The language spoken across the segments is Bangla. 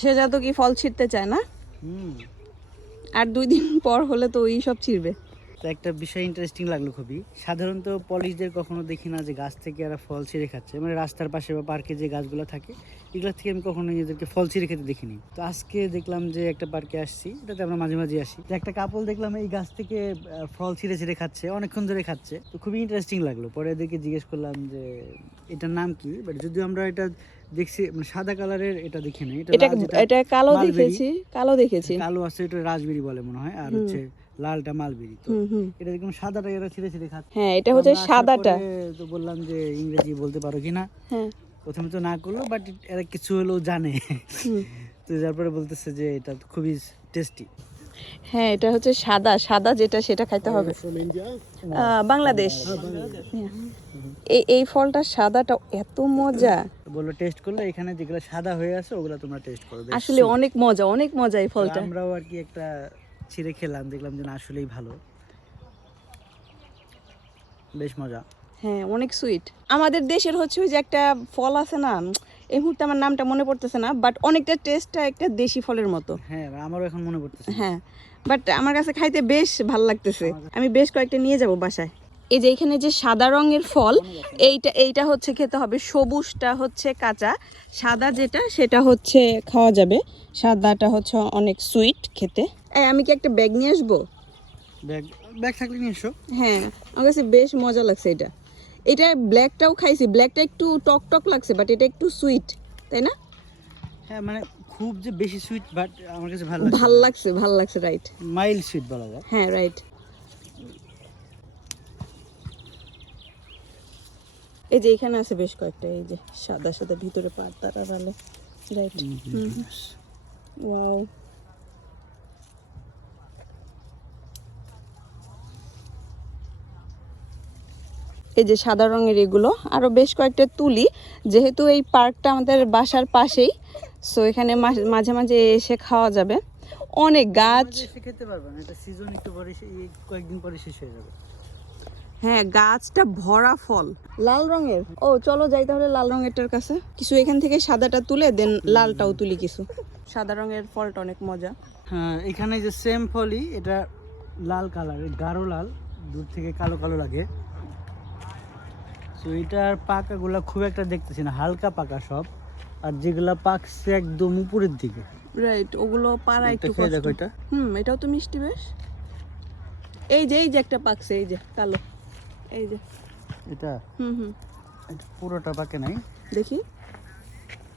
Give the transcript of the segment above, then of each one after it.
সে যা তো কি ফল ছিঁড়তে চায় না? আর দুই দিন পর হলে তো ওই সব ছিঁড়বে। তো একটা বিষয় ইন্টারেস্টিং লাগল খুবই। সাধারণত পলিশদের কখনো দেখি না যে গাছ থেকে এরা ফল ছিঁড়ে খাচ্ছে? মানে রাস্তার পাশে বা পার্কে যে গাছগুলো থাকে এগুলো থেকে আমি কখনো এদেরকে ফল ছিঁড়ে খেতে দেখিনি। তো আজকে দেখলাম যে একটা পার্কে আসছি এটাতে আমরা মাঝে মাঝে আসি। তো একটা কাপল দেখলাম এই গাছ থেকে ফল ছিঁড়ে ছিঁড়ে খাচ্ছে অনেকক্ষণ ধরে খাচ্ছে। তো খুবই ইন্টারেস্টিং লাগল। পরে এদেরকে জিজ্ঞেস করলাম যে এটার নাম কি? বাট যদিও আমরা এটা দেখছি মানে সাদা কালারের এটা দেখি নাই এটা এটা কালো দেখেছি কালো দেখেছি। কালো আছে এটা রাজবেরি বলে মনে হয় আর হচ্ছে লালটা মালবেরি তো। এটা দেখলাম সাদাটা এরা ছিঁড়ে ছিঁড়ে খাচ্ছে। হ্যাঁ এটা হচ্ছে সাদাটা। তো বললাম যে ইংরেজি বলতে পারো কিনা। হ্যাঁ। প্রথমে তো না করল বাট এরা কিছু হলেও জানে। তো তারপরে বলতেছে যে এটা খুবই টেস্টি হ্যাঁ এটা হচ্ছে সাদা সাদা যেটা সেটা খাইতে হবে। বাংলাদেশ। হ্যাঁ। এই এই ফলটা সাদাটা এত মজা। বলল টেস্ট করলে এখানে যেগুলো সাদা হয়ে আছে ওগুলো তোমরা টেস্ট করো। আসলে অনেক মজা অনেক মজা এই ফলটা। আমরাও আর কি একটা ছিঁড়ে খেলাম দেখলাম যে আসলেই ভালো। বেশ মজা। হ্যাঁ অনেক সুইট আমাদের দেশের হচ্ছে ওই যে একটা ফল আছে না এই মুহূর্তে আমার নামটা মনে পড়তেছে না বাট অনেকটা টেস্টটা একটা দেশি ফলের মতো। হ্যাঁ আমারও এখন মনে পড়তেছে। হ্যাঁ বাট আমার কাছে খাইতে বেশ ভালো লাগতেছে। আমি বেশ কয়েকটা নিয়ে যাব বাসায়। এই যে এখানে যে সাদা রঙের ফল এইটা এইটা হচ্ছে খেতে হবে সবুজটা হচ্ছে কাঁচা। সাদা যেটা সেটা হচ্ছে খাওয়া যাবে। সাদাটা হচ্ছে অনেক সুইট খেতে। এই আমি কি একটা ব্যাগ নিয়ে আসব? ব্যাগ ব্যাগ থাকলে নিয়ে এসো। হ্যাঁ আমার কাছে বেশ মজা লাগছে এটা। এটা ব্ল্যাকটাও খাইছি ব্ল্যাকটা একটু টক টক লাগছে বাট এটা একটু সুইট তাই না? হ্যাঁ মানে খুব যে বেশি সুইট বাট আমার কাছে ভালো লাগছে ভালো লাগছে ভালো লাগছে রাইট মাইল্ড সুইট বলা যায়। হ্যাঁ রাইট এই যে এখানে আছে বেশ কয়েকটা এই যে সাদা সাদা ভিতরে পাতা রালে রাইট ওয়াও এই যে সাদা রঙের এগুলো আরও বেশ কয়েকটা তুলি যেহেতু এই পার্কটা আমাদের বাসার পাশেই সো এখানে মাঝে মাঝে এসে খাওয়া যাবে। অনেক গাছ। খেতে পারবে না এটা সিজন একটু পরে কয়েকদিন পরে শেষ হয়ে যাবে। হ্যাঁ গাছটা ভরা ফল। লাল রঙের? ও চলো যাই তাহলে লাল রঙেরটার কাছে। কিছু এখান থেকে সাদাটা তুলে দেন লালটাও তুলি কিছু। সাদা রঙের ফলটা অনেক মজা। হ্যাঁ এখানে যে সেম ফলই এটা লাল কালার গাঢ় লাল দূর থেকে কালো কালো লাগে। তো এটার পাকাগুলা খুব একটা দেখতেছি না হালকা পাকা সব। আর যেগুলা পাকছে একদম উপরের দিকে। রাইট ওগুলো পাড়া একটু কষ্ট দেখো এটা। হুম এটাও তো মিষ্টি বেশ। এই যে এই যে একটা পাকছে এই যে কালো। এই যে। এটা? হুম হুম। এটা পুরোটা পাকে নাই। দেখি।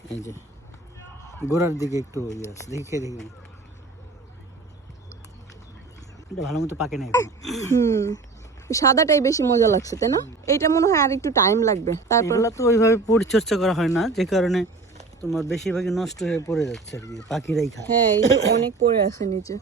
এই যে। গোড়ার দিকে একটু ইয়ে আছে দেখে দেখি এটা ভালো মতো পাকে নাই। হুম। সাদাটাই বেশি মজা লাগছে তাই না? এটা মনে হয় আর একটু টাইম লাগবে। তারপর তো ওইভাবে পরিচর্যা করা হয় না যে কারণে তোমার বেশিরভাগই নষ্ট হয়ে পড়ে যাচ্ছে আর কি পাখিরাই খায়। হ্যাঁ এই অনেক পড়ে আছে নিচে।